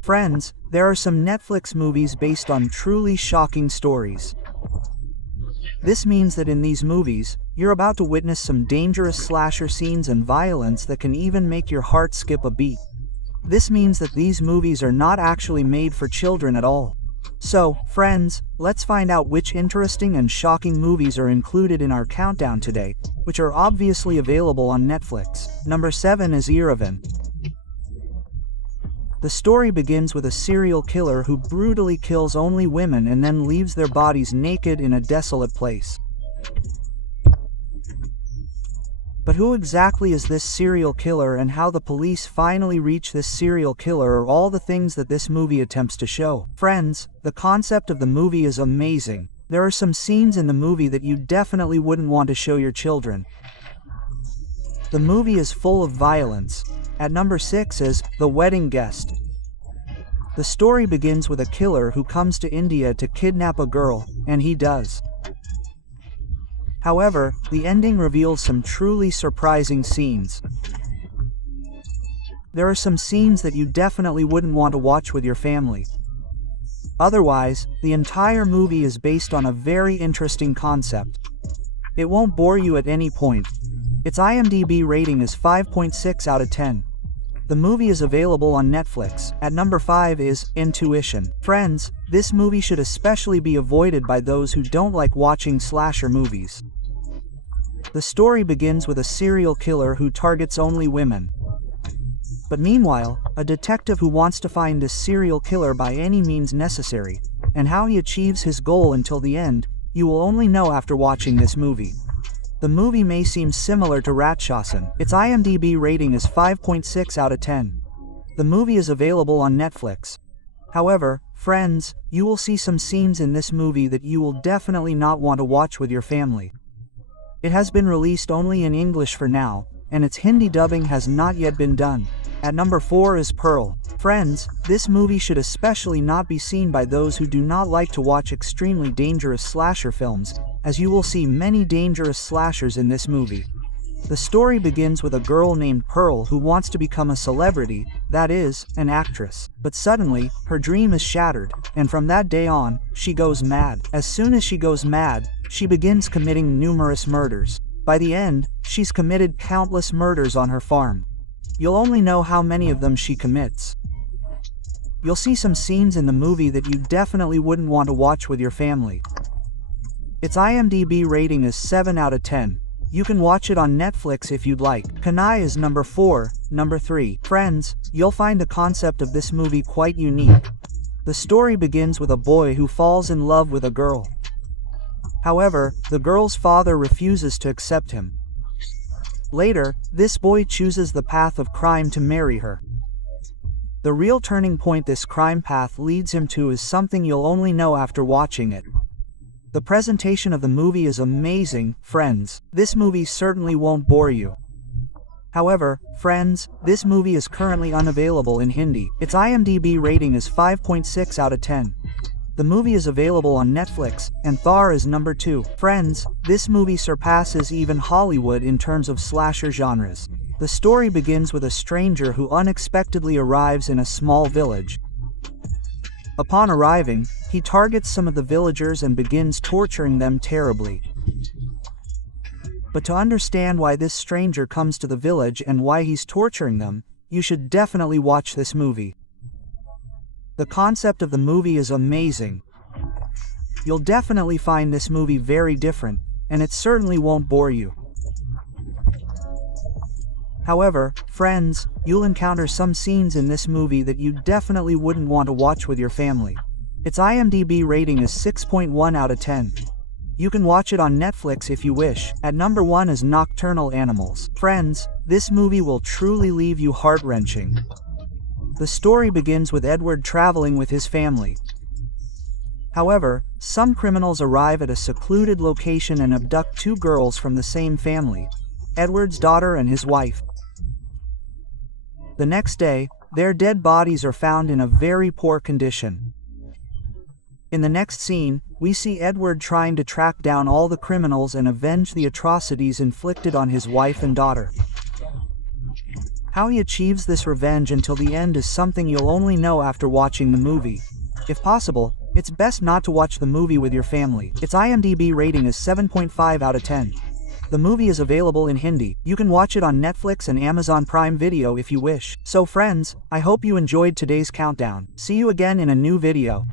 Friends, there are some Netflix movies based on truly shocking stories. This means that in these movies, you're about to witness some dangerous slasher scenes and violence that can even make your heart skip a beat. This means that these movies are not actually made for children at all. So, friends, let's find out which interesting and shocking movies are included in our countdown today, which are obviously available on Netflix. Number 7 is Iravan. The story begins with a serial killer who brutally kills only women and then leaves their bodies naked in a desolate place. But who exactly is this serial killer, and how the police finally reach this serial killer are all the things that this movie attempts to show. Friends, the concept of the movie is amazing. There are some scenes in the movie that you definitely wouldn't want to show your children. The movie is full of violence. At number 6 is The Wedding Guest. The story begins with a killer who comes to India to kidnap a girl, and he does. However, the ending reveals some truly surprising scenes. There are some scenes that you definitely wouldn't want to watch with your family. Otherwise, the entire movie is based on a very interesting concept. It won't bore you at any point. Its IMDb rating is 5.6 out of 10. The movie is available on Netflix. At number 5 is Intuition. Friends, this movie should especially be avoided by those who don't like watching slasher movies. The story begins with a serial killer who targets only women. But meanwhile, a detective who wants to find this serial killer by any means necessary, and how he achieves his goal until the end, you will only know after watching this movie. The movie may seem similar to Ratchasan. Its IMDb rating is 5.6 out of 10. The movie is available on Netflix. However, friends, you will see some scenes in this movie that you will definitely not want to watch with your family. It has been released only in English for now, and its Hindi dubbing has not yet been done. At number 4 is Pearl. Friends, this movie should especially not be seen by those who do not like to watch extremely dangerous slasher films, as you will see many dangerous slashers in this movie. The story begins with a girl named Pearl who wants to become a celebrity, that is, an actress. But suddenly, her dream is shattered, and from that day on, she goes mad. As soon as she goes mad, she begins committing numerous murders. By the end, she's committed countless murders on her farm. You'll only know how many of them she commits. You'll see some scenes in the movie that you definitely wouldn't want to watch with your family. Its IMDb rating is 7 out of 10. You can watch it on Netflix if you'd like. Kanai is number 4. Number 3. Friends, you'll find the concept of this movie quite unique. The story begins with a boy who falls in love with a girl. However, the girl's father refuses to accept him. Later, this boy chooses the path of crime to marry her. The real turning point this crime path leads him to is something you'll only know after watching it. The presentation of the movie is amazing, friends. This movie certainly won't bore you. However, friends, this movie is currently unavailable in Hindi. Its IMDb rating is 5.6 out of 10. The movie is available on Netflix, and Thar is number 2. Friends, this movie surpasses even Hollywood in terms of slasher genres. The story begins with a stranger who unexpectedly arrives in a small village. Upon arriving, he targets some of the villagers and begins torturing them terribly. But to understand why this stranger comes to the village and why he's torturing them, you should definitely watch this movie. The concept of the movie is amazing. You'll definitely find this movie very different, and it certainly won't bore you. However, friends, you'll encounter some scenes in this movie that you definitely wouldn't want to watch with your family. Its IMDb rating is 6.1 out of 10. You can watch it on Netflix if you wish. At number 1 is Nocturnal Animals. Friends, this movie will truly leave you heart-wrenching. The story begins with Edward traveling with his family. However, some criminals arrive at a secluded location and abduct 2 girls from the same family, Edward's daughter and his wife. The next day, their dead bodies are found in a very poor condition. In the next scene, we see Edward trying to track down all the criminals and avenge the atrocities inflicted on his wife and daughter. How he achieves this revenge until the end is something you'll only know after watching the movie. If possible, it's best not to watch the movie with your family. Its IMDb rating is 7.5 out of 10. The movie is available in Hindi. You can watch it on Netflix and Amazon Prime Video if you wish. So friends, I hope you enjoyed today's countdown. See you again in a new video.